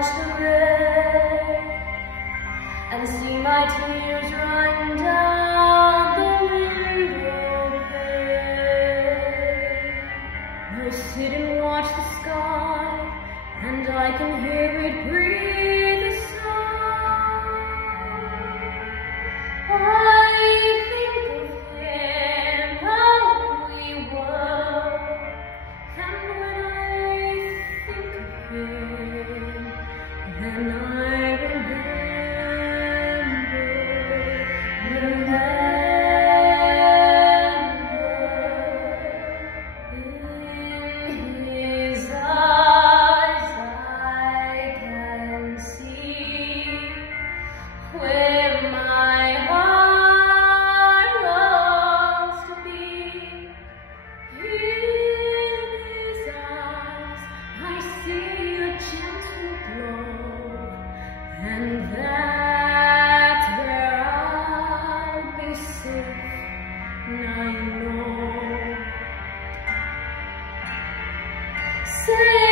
watch the rain and see my tears run down the window pane. I sit and watch the sky, and I can hear it breathe a sigh. I think of him, how we were, and when I think of him, then I remember in his eyes I can see where my heart longs to be. In his eyes I see a gentle glow, and that's where I'll be safe, now you know. Say